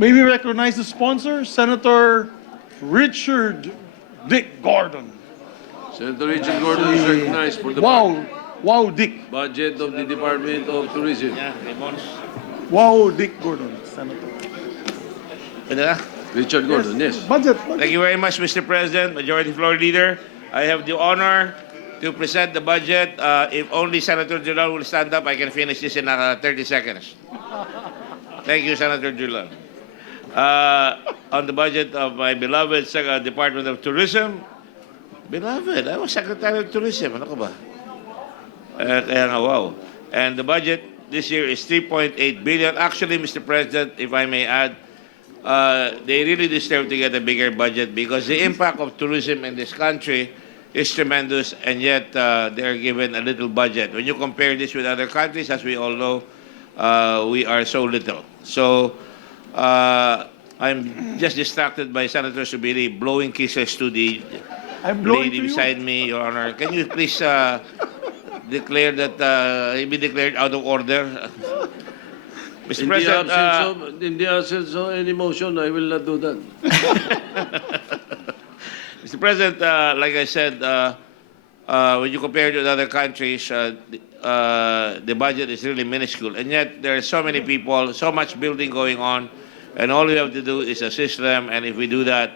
May we recognize the sponsor, Senator Richard Dick Gordon. Senator Richard Gordon is recognized for the Wow, wow, Dick. budget of the Department of Tourism. Wow, Dick Gordon, Senator. Pwede na? Richard Gordon, yes. Budget. Thank you very much, Mr. President, Majority Floor Leader. I have the honor to present the budget. If only Senator Dulal will stand up, I can finish this in 30 seconds. Thank you, Senator Dulal. On the budget of my beloved Department of Tourism, beloved, I was Secretary of Tourism. Ano ka ba? Kaya nga, wow. And the budget this year is 3.8 billion. Actually, Mr. President, if I may add, they really deserve to get a bigger budget because the impact of tourism in this country is tremendous, and yet they're given a little budget. When you compare this with other countries, as we all know, we are so little. So I'm just distracted by Senator Subiri blowing kisses to the I'm blowing lady to you. beside me, Your Honor. Can you please declare that he be declared out of order? Mr. President, In the absence of any motion, I will not do that. Mr. President, like I said, when you compare it with other countries, the budget is really minuscule. And yet there are so many people, so much building going on, and all we have to do is assist them. And if we do that,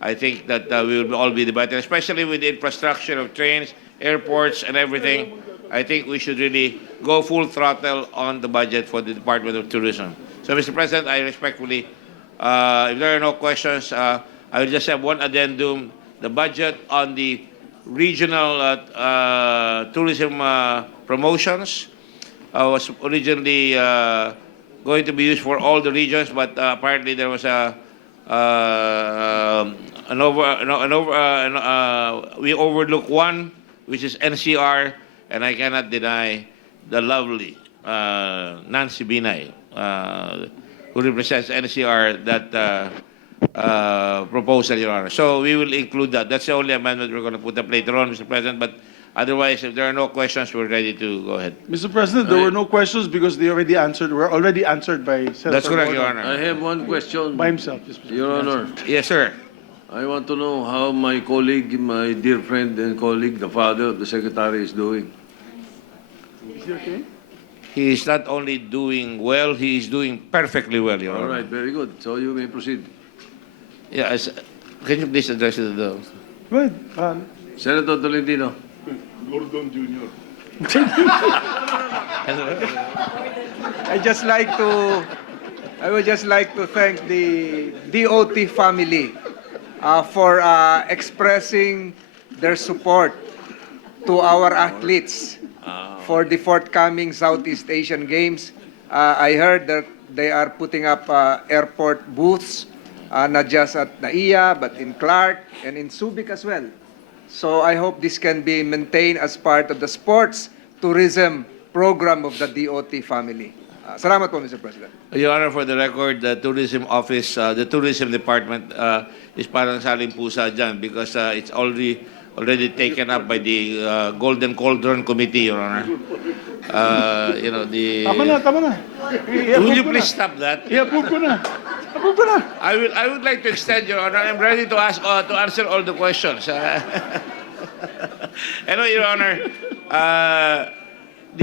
I think that we will all be the better, especially with the infrastructure of trains, airports, and everything. I think we should really go full throttle on the budget for the Department of Tourism. So, Mr. President, I respectfully, if there are no questions, I will just have one addendum. The budget on the regional tourism promotions was originally going to be used for all the regions, but apparently there was we overlooked one, which is NCR, and I cannot deny the lovely Nancy Binay, who represents NCR, that proposal, Your Honor. So we will include that. That's the only amendment we're going to put up later on, Mr. President. But otherwise, if there are no questions, we're ready to go ahead. Mr. President, there were no questions because they already answered. Were already answered by Senator That's correct, Your Gordon. Honor. I have one question, By himself. Yes, Mr. Your Honor. Yes, sir. I want to know how my colleague, my dear friend and colleague, the father of the secretary, is doing. Is he okay? He is not only doing well, he is doing perfectly well, Your All Honor. right, very good. So you may proceed. Yeah, can you please address it? Go ahead. Senator Tolentino. Gordon Jr. I would just like to thank the DOT family for expressing their support to our athletes for the forthcoming Southeast Asian Games. I heard that they are putting up airport booths, not just at NAIA, but in Clark and in Subic as well. So I hope this can be maintained as part of the sports tourism program of the DOT family. Salamat po, Mr. President. Your Honor, for the record, the tourism office, the tourism department is parang saling pusa dyan because it's already taken up by the Golden Cauldron Committee, Your Honor. You know, the... Tama na. Will you please stop that? I-approve ko na. Approve ko na. I would like to extend, Your Honor. I'm ready to ask to answer all the questions. Anyway, Your Honor,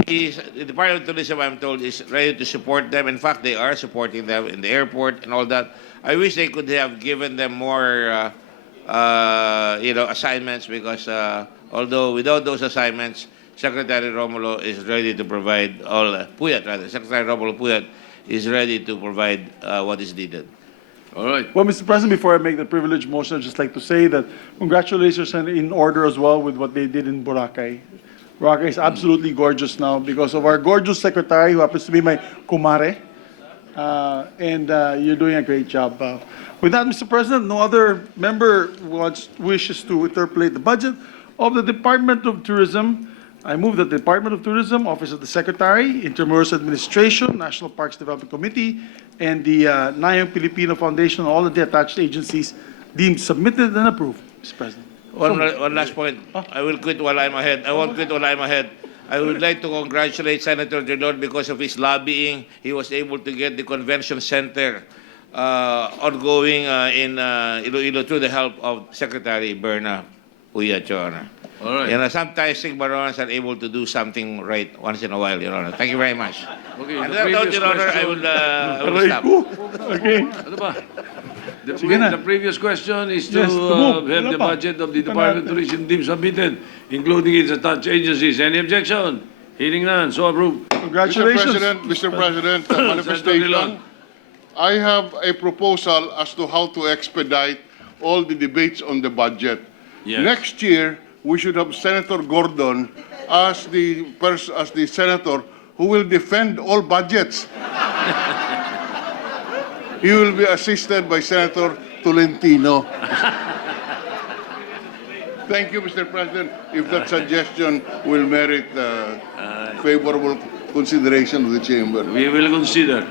the Department of Tourism, I'm told, is ready to support them. In fact, they are supporting them in the airport and all that. I wish they could have given them more, assignments because although without those assignments, Secretary Romulo is ready to provide Secretary Romulo Puyat is ready to provide what is needed. All right. Well, Mr. President, before I make the privilege motion, I'd just like to say that congratulations are in order as well with what they did in Boracay. Boracay is absolutely gorgeous now because of our gorgeous secretary who happens to be my kumare. And you're doing a great job. With that, Mr. President, no other member wishes to interpolate the budget of the Department of Tourism. I move that the Department of Tourism, Office of the Secretary, Intramuros Administration, National Parks Development Committee, and the Nayang Filipino Foundation, all of the attached agencies deemed submitted and approved, Mr. President. One last point. I will quit while I'm ahead. I won't quit while I'm ahead. I would like to congratulate Senator Drilon because of his lobbying. He was able to get the convention center ongoing in Iloilo through the help of Secretary Berna Uyat, Your Honor. All right. You know, sometimes Sigmarons are able to do something right once in a while, Your Honor. Thank you very much. Okay, And the that note, previous Your Honor, I question- will stop. Okay. Ano ba? Sige na. The previous question is to Yes, to move. have Wala the pa. budget of the Department of Tourism deemed submitted, including its attached agencies. Any objection? Hearing none, so approved. Congratulations. Mr. President, Senator manifestation. Dillon. I have a proposal as to how to expedite all the debates on the budget. Yes. Next year, we should have Senator Gordon as the senator who will defend all budgets. He will be assisted by Senator Tolentino. Thank you, Mr. President. If that suggestion will merit favorable consideration of the chamber. We will consider.